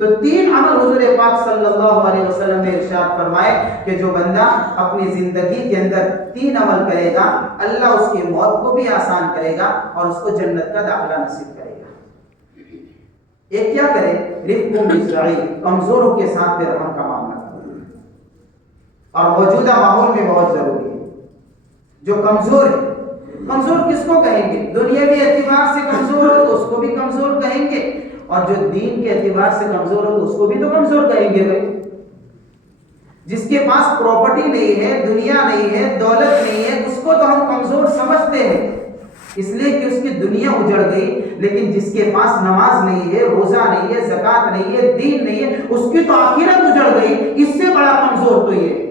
تو 3 عمل حضور پاک صلی اللہ علیہ وسلم نے ارشاد فرمائے کہ جو بندہ اپنی زندگی کے اندر 3 عمل کرے گا، اللہ اس کی موت کو بھی آسان کرے گا اور اس کو جنت کا داخلہ نصیب کرے گا۔ ایک کیا کرے؟ رفق بالضعیف، کمزوروں کے ساتھ بھی رحم کا معاملہ کرے، اور موجودہ ماحول میں بہت ضروری ہے۔ جو کمزور ہے، کمزور کس کو کہیں گے؟ دنیاوی اعتبار سے کمزور ہو تو اس کو بھی کمزور کہیں گے، اور جو دین کے اعتبار سے کمزور ہو تو اس کو بھی تو کمزور کہیں گے بھائی۔ جس کے پاس پراپرٹی نہیں ہے، دنیا نہیں ہے، دولت نہیں ہے، اس کو تو ہم کمزور سمجھتے ہیں، اس لیے کہ اس کی دنیا اجڑ گئی۔ لیکن جس کے پاس نماز نہیں ہے، روزہ نہیں ہے، زکوٰۃ نہیں ہے، دین نہیں ہے، اس کی تو آخرت اجڑ گئی، اس سے بڑا کمزور تو یہ۔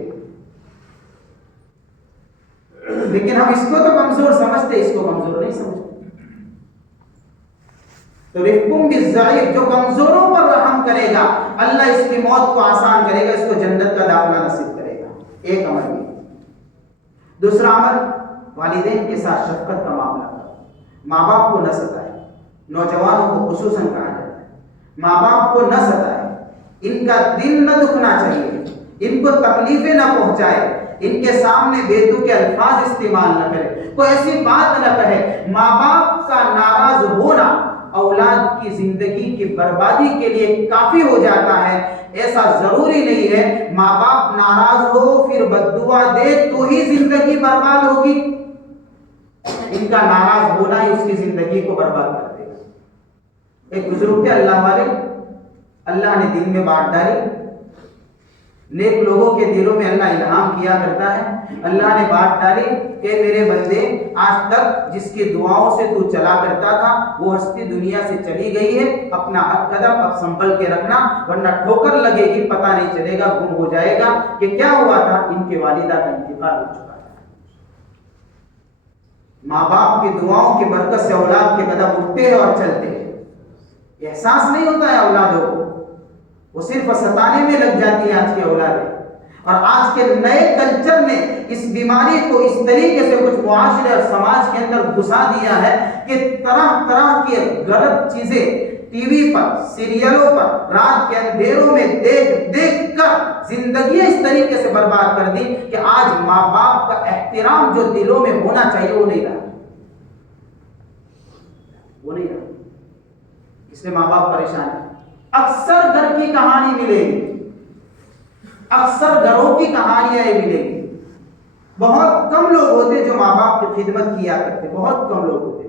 لیکن ہم اس کو تو کمزور سمجھتے، اس کو کمزور نہیں سمجھتے۔ تو رفقم بالضعیف، جو کمزوروں پر رحم کرے گا، اللہ اس کی موت کو آسان کرے گا، اس کو جنت کا داخلہ نصیب کرے گا۔ ایک عمل یہ۔ دوسرا عمل، والدین کے ساتھ شفقت کا معاملہ کرو، ماں باپ کو نہ ستائے۔ نوجوانوں کو خصوصاً کہا جاتا ہے ماں باپ کو نہ ستائے، ان کا دل نہ دکھنا چاہیے، ان کو تکلیفیں نہ پہنچائے، ان کے سامنے بےتوکے الفاظ استعمال نہ کرے، کوئی ایسی بات نہ کہے۔ ماں باپ کا ناراض ہونا اولاد کی زندگی کی بربادی کے لیے کافی ہو جاتا ہے۔ ایسا ضروری نہیں ہے ماں باپ ناراض ہو پھر بد دعا دے تو ہی زندگی برباد ہوگی، ان کا ناراض ہونا ہی اس کی زندگی کو برباد کر دے گا۔ ایک بزرگ تھے اللہ والے، اللہ نے دل میں بات ڈالی، نیک لوگوں کے دلوں میں اللہ الہام کیا کرتا ہے۔ اللہ نے بات ڈالی کہ میرے بندے، آج تک جس کی دعاؤں سے تو چلا کرتا تھا وہ ہستی دنیا سے چلی گئی ہے، اپنا ہر قدم اب سنبھل کے رکھنا ورنہ ٹھوکر لگے گی، پتہ نہیں چلے گا، گم ہو جائے گا کہ کیا ہوا تھا۔ ان کے والدہ کا انتقال ہو چکا تھا۔ ماں باپ کی دعاؤں کی برکت سے اولاد کے قدم اٹھتے ہیں اور چلتے ہیں۔ احساس نہیں ہوتا ہے اولادوں کو، وہ صرف ستانے میں لگ جاتی ہیں آج کی اولادیں۔ اور آج کے نئے کلچر نے اس بیماری کو اس طریقے سے کچھ معاشرے اور سماج کے اندر گھسا دیا ہے کہ طرح طرح کی غلط چیزیں ٹی وی پر، سیریلوں پر، رات کے اندھیروں میں دیکھ دیکھ کر زندگی اس طریقے سے برباد کر دی کہ آج ماں باپ کا احترام جو دلوں میں ہونا چاہیے وہ نہیں رہا، وہ نہیں رہا۔ اس لیے ماں باپ پریشان ہیں۔ اکثر گھر کی کہانی ملے گی، اکثر گھروں کی کہانیاں ملیں گی۔ بہت کم لوگ ہوتے جو ماں باپ کی خدمت کیا کرتے، بہت کم لوگ ہوتے۔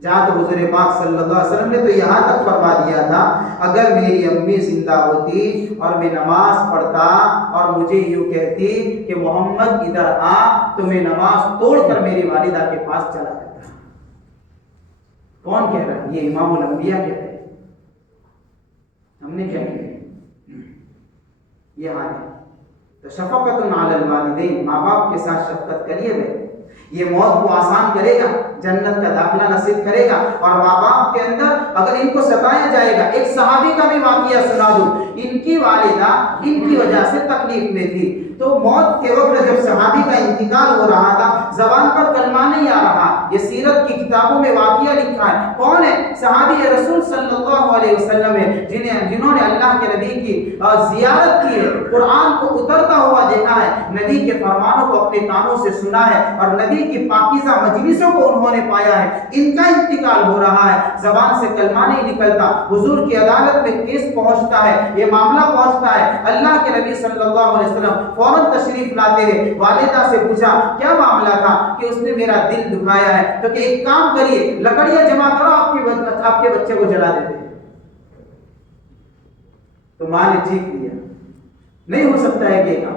جہاں تو حضور پاک صلی اللہ علیہ وسلم نے تو یہاں تک فرما دیا تھا، اگر میری امی زندہ ہوتی اور میں نماز پڑھتا اور مجھے یوں کہتی کہ محمد ادھر آ، تو میں نماز توڑ کر میری والدہ کے پاس چلا جاتا۔ کون کہہ رہا ہے؟ یہ امام الانبیاء کہہ رہے ہیں، ہم نے کیا کیا؟ یہ حال ہے۔ تو شفقت علی الوالدین، ماں باپ کے ساتھ شفقت کریے بھائی، یہ موت کو آسان کرے گا، جنت کا داخلہ نصیب کرے گا۔ اور ماں باپ کے اندر اگر ان کو ستایا جائے گا، ایک صحابی کا بھی واقعہ سنا دوں، ان کی والدہ ان کی وجہ سے تکلیف میں تھی، تو موت کے وقت جب صحابی کا انتقال ہو رہا تھا، زبان پر کلمہ نہیں آ رہا، یہ سیرت کی کتابوں میں واقعہ لکھا ہے۔ کون ہے؟ صحابی رسول صلی اللہ علیہ وسلم ہے، جنہوں نے اللہ کے نبی کی زیارت کی ہے، قرآن کو اترتا ہوا دیکھا ہے، نبی کے فرمانوں کو اپنے کانوں سے سنا ہے، اور نبی کی پاکیزہ مجلسوں کو انہوں نے پایا ہے۔ ان کا انتقال ہو رہا ہے، زبان سے کلمہ نہیں نکلتا، حضور کی عدالت میں کیس پہنچتا ہے، یہ معاملہ پہنچتا ہے، اللہ کے نبی صلی اللہ علیہ وسلم فوراً تشریف لاتے ہیں۔ والدہ سے پوچھا کیا معاملہ تھا؟ کہ اس نے میرا دل دکھایا ہے، تو کہ ایک کام کریے، لکڑیاں جمع کرو، آپ کے بچے کو جلا دیتے ہیں۔ تو ماں نے ٹھیک لیا، نہیں ہو سکتا ہے کہ یہ کام۔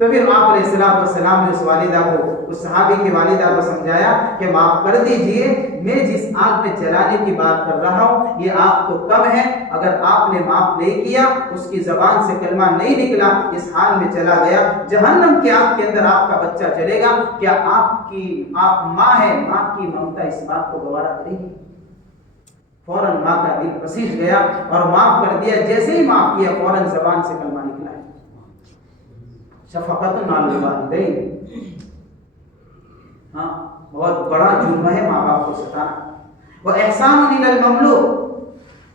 تو پھر آپ علیہ السلام نے اس والدہ کو، اس صحابی کی والدہ کو سمجھایا کہ معاف کر دیجئے، میں جس آگ میں جلانے کی بات کر رہا ہوں یہ آگ تو کم ہے، اگر آپ نے معاف نہیں کیا، اس کی زبان سے کلمہ نہیں نکلا، اس حال میں چلا گیا، جہنم کی آگ کے اندر آپ کا بچہ چلے گا، کیا آپ ماں ہے، ماں کی ممتا اس بات کو گوارا کرے گی؟ فوراً ماں کا دل پسیج گیا اور معاف کر دیا۔ جیسے ہی معاف کیا فوراً زبان سے کلمہ نکلا ہے۔ شفقت علی الوالدین، ہاں بہت بڑا جرم ہے ماں باپ کو ستانا۔ وہ احسان الی المملوک،